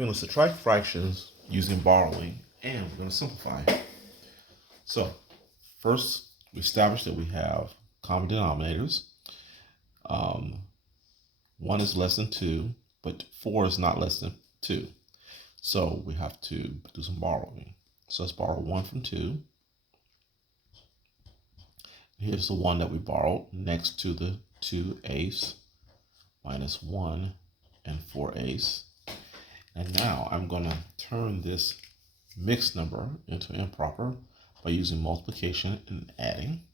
We're going to subtract fractions using borrowing, and we're going to simplify. So first, we establish that we have common denominators. 1 is less than 2, but 4 is not less than 2. So we have to do some borrowing. So let's borrow 1 from 2. Here's the 1 that we borrowed next to the 2/8 minus 1 and 4/8. And now I'm going to turn this mixed number into improper by using multiplication and adding.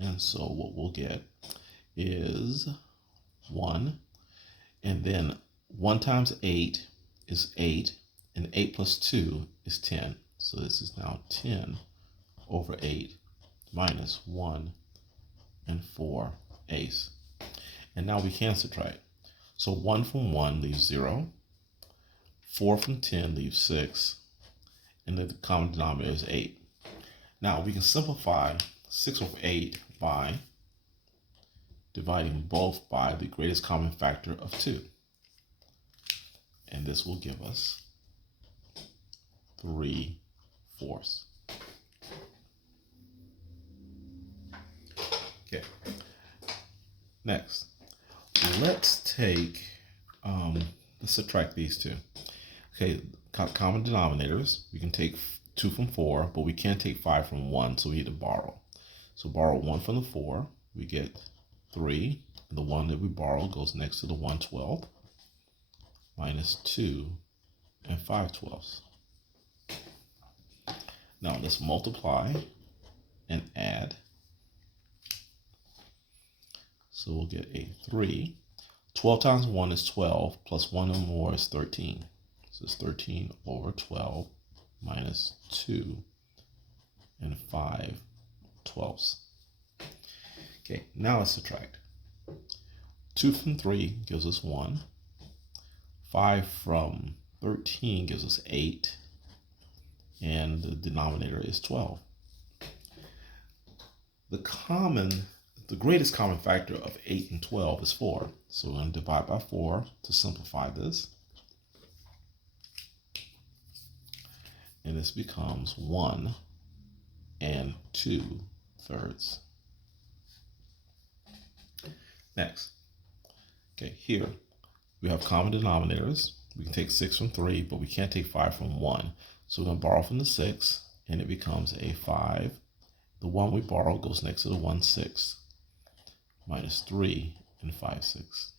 And so what we'll get is 1, and then 1 times 8 is 8, and 8 plus 2 is 10. So this is now 10 over 8 minus 1 and 4/8. And now we can subtract. So 1 from 1 leaves 0, 4 from 10 leaves 6, and the common denominator is 8. Now we can simplify 6 over 8 by dividing both by the greatest common factor of 2. And this will give us 3/4. Okay. Next, let's take, let's subtract these two. Okay, common denominators. We can take 2 from 4, but we can't take 5 from 1, so we need to borrow. So borrow 1 from the 4, we get 3, and the 1 that we borrow goes next to the 1/12, minus 2 and 5/12. Now let's multiply and add. So we'll get a 3. 12 times 1 is 12, plus 1 or more is 13. So it's 13 over 12 minus 2 and 5/12. Okay, now let's subtract. 2 from 3 gives us 1. 5 from 13 gives us 8. And the denominator is 12. The greatest common factor of 8 and 12 is 4. So we're going to divide by 4 to simplify this. And this becomes 1 and 2/3. Next, okay, here we have common denominators. We can take 6 from 3, but we can't take 5 from 1. So we're going to borrow from the 6, and it becomes a 5. The 1 we borrow goes next to the 1/6, minus 3 and 5/6.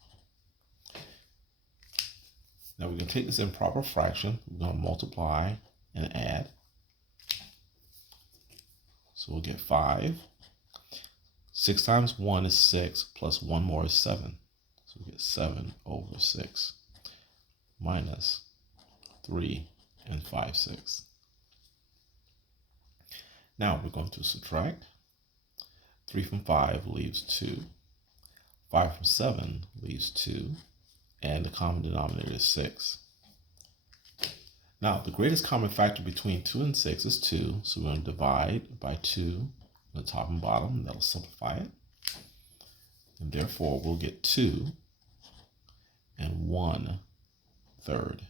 Now we're going to take this improper fraction. We're going to multiply and add. So we'll get 5. 6 times 1 is 6, plus 1 more is 7. So we get 7 over 6, minus 3 and 5/6. Now we're going to subtract. 3 from 5 leaves 2. 5 from 7 leaves 2. And the common denominator is 6. Now the greatest common factor between 2 and 6 is 2. So we're going to divide by 2 on the top and bottom, and that'll simplify it. And therefore we'll get 2 and 1/3.